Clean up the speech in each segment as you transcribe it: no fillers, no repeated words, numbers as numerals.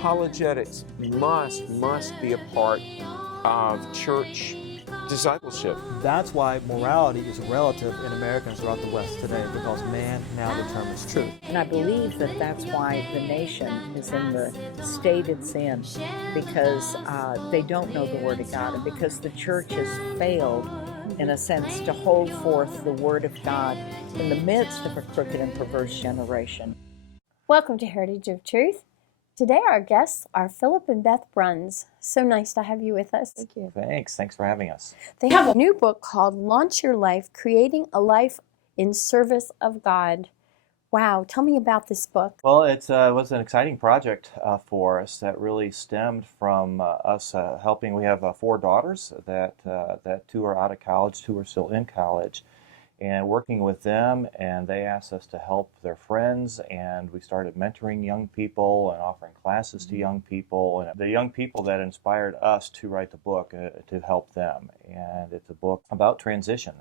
apologetics must be a part of church discipleship. That's why morality is relative in Americans throughout the West today, because man now determines truth. And I believe that that's why the nation is in the state it's in, because they don't know the Word of God, and because the church has failed, in a sense, to hold forth the Word of God in the midst of a crooked and perverse generation. Welcome to Heritage of Truth. Today our guests are Philip and Beth Bruns. So nice to have you with us. Thank you. Thanks for having us. They have a new book called Launch Your Life, Creating a Life in Service of God. Wow, tell me about this book. Well, it was an exciting project for us that really stemmed from us helping. We have 4 daughters that 2 are out of college, 2 are still in college, and working with them, and they asked us to help their friends, and we started mentoring young people and offering classes to young people, and the young people that inspired us to write the book to help them. And it's a book about transition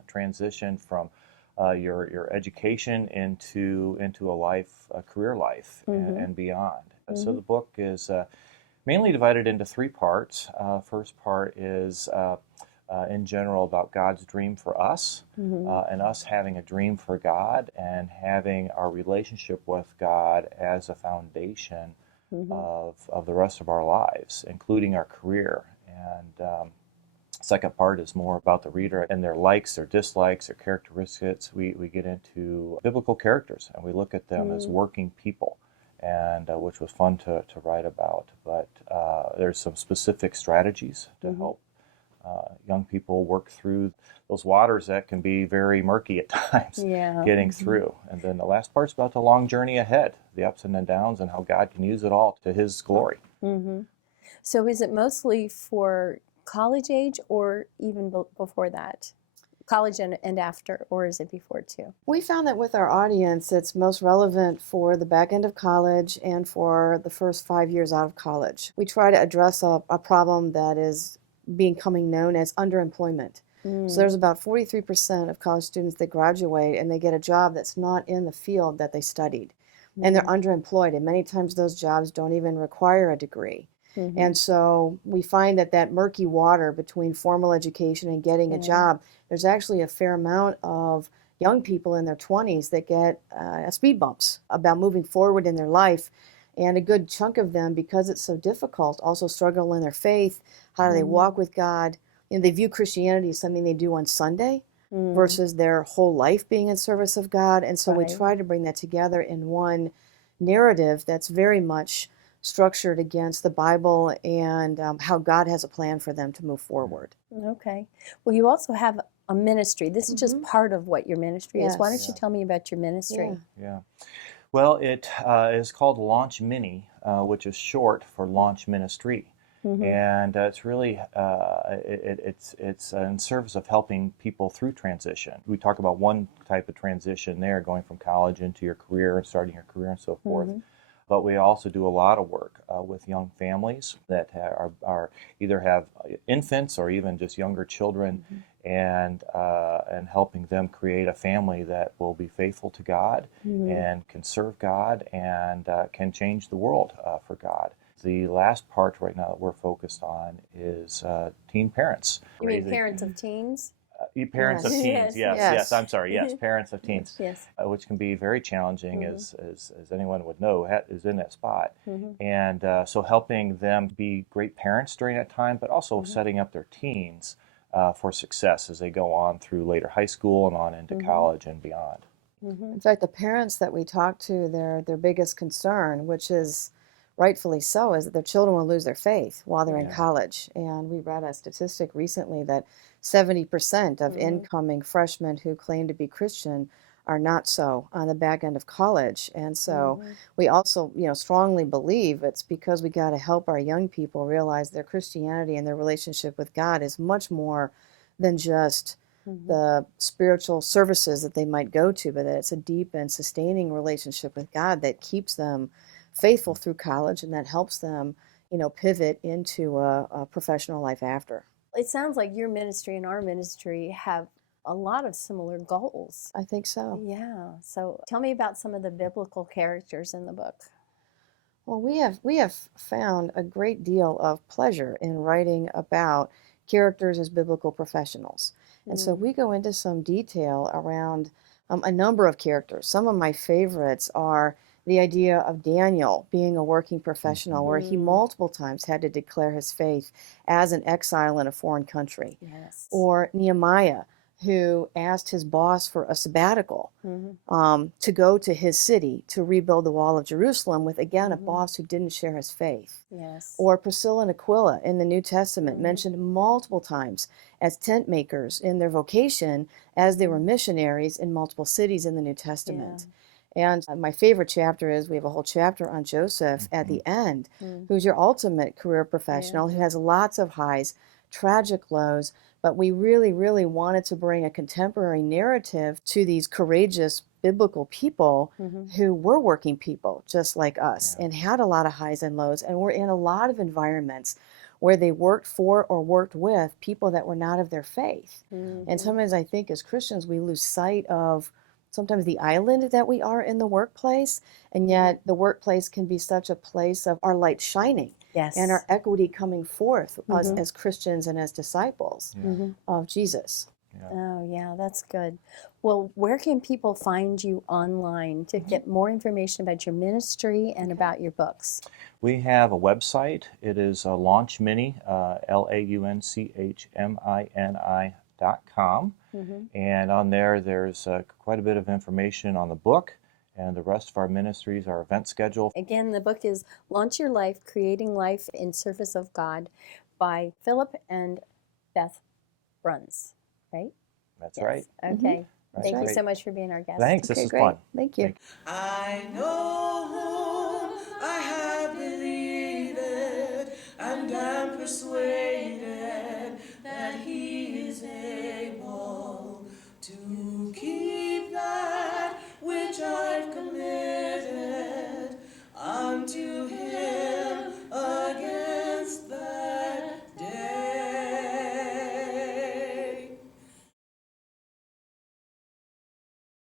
from your education into a life, a career life, and beyond. So the book is mainly divided into 3 parts. First part is in general about God's dream for us, and us having a dream for God and having our relationship with God as a foundation of the rest of our lives, including our career. And second part is more about the reader and their likes, their dislikes, their characteristics. We get into biblical characters, and we look at them as working people, and which was fun to write about. But there's some specific strategies to help young people work through those waters that can be very murky at times, getting through. And then the last part's about the long journey ahead, the ups and the downs, and how God can use it all to His glory. So is it mostly for college age or even before that? College and after, or is it before too? We found that with our audience, it's most relevant for the back end of college and for the first 5 years out of college. We try to address a problem that is becoming known as underemployment. So there's about 43% of college students that graduate and they get a job that's not in the field that they studied. And they're underemployed, and many times those jobs don't even require a degree. And so we find that murky water between formal education and getting a job, there's actually a fair amount of young people in their 20s that get speed bumps about moving forward in their life. And a good chunk of them, because it's so difficult, also struggle in their faith. How do they walk with God? You know, they view Christianity as something they do on Sunday versus their whole life being in service of God. And so we try to bring that together in one narrative that's very much structured against the Bible and how God has a plan for them to move forward. Okay. Well, you also have a ministry. This is just part of what your ministry is. Why don't you tell me about your ministry? Yeah. Well, it is called Launch Mini, which is short for Launch Ministry. And it's really, it's in service of helping people through transition. We talk about one type of transition there, going from college into your career and starting your career and so forth. But we also do a lot of work with young families that are either have infants or even just younger children, and helping them create a family that will be faithful to God and can serve God and can change the world for God. The last part right now that we're focused on is teen parents. You mean parents of teens? Parents of teens, yes. I'm sorry, yes, parents of teens, which can be very challenging, as anyone would know, is in that spot. And so helping them be great parents during that time, but also setting up their teens for success as they go on through later high school and on into college and beyond. In fact, the parents that we talk to, their biggest concern, which is rightfully so, is that their children will lose their faith while they're in college. And we read a statistic recently that 70% of incoming freshmen who claim to be Christian are not so on the back end of college. And so we also, strongly believe it's because we got to help our young people realize their Christianity and their relationship with God is much more than just the spiritual services that they might go to, but that it's a deep and sustaining relationship with God that keeps them faithful through college and that helps them, pivot into a professional life after. It sounds like your ministry and our ministry have a lot of similar goals. I think so. Yeah. So tell me about some of the biblical characters in the book. Well, we have found a great deal of pleasure in writing about characters as biblical professionals. And so we go into some detail around a number of characters. Some of my favorites are the idea of Daniel being a working professional, where he multiple times had to declare his faith as an exile in a foreign country. Yes. Or Nehemiah, who asked his boss for a sabbatical to go to his city to rebuild the wall of Jerusalem with, again, a boss who didn't share his faith. Yes. Or Priscilla and Aquila in the New Testament, mentioned multiple times as tent makers in their vocation as they were missionaries in multiple cities in the New Testament. And my favorite chapter is, we have a whole chapter on Joseph at the end, who's your ultimate career professional, who has lots of highs, tragic lows, but we really, really wanted to bring a contemporary narrative to these courageous biblical people who were working people just like us and had a lot of highs and lows, and were in a lot of environments where they worked for or worked with people that were not of their faith. And sometimes I think as Christians we lose sight of sometimes the island that we are in the workplace, and yet the workplace can be such a place of our light shining. Yes. And our equity coming forth as Christians and as disciples of Jesus. Oh, yeah, that's good. Well, where can people find you online to get more information about your ministry and about your books? We have a website. It is launchmini, launchmini.com. And on there, there's quite a bit of information on the book, and the rest of our ministries, our event schedule. Again, the book is Launch Your Life, Creating Life in Service of God by Philip and Beth Bruns, right? That's right. Okay. That's Thank you right. so much for being our guest. Thanks. This is great. fun. Thank you. I know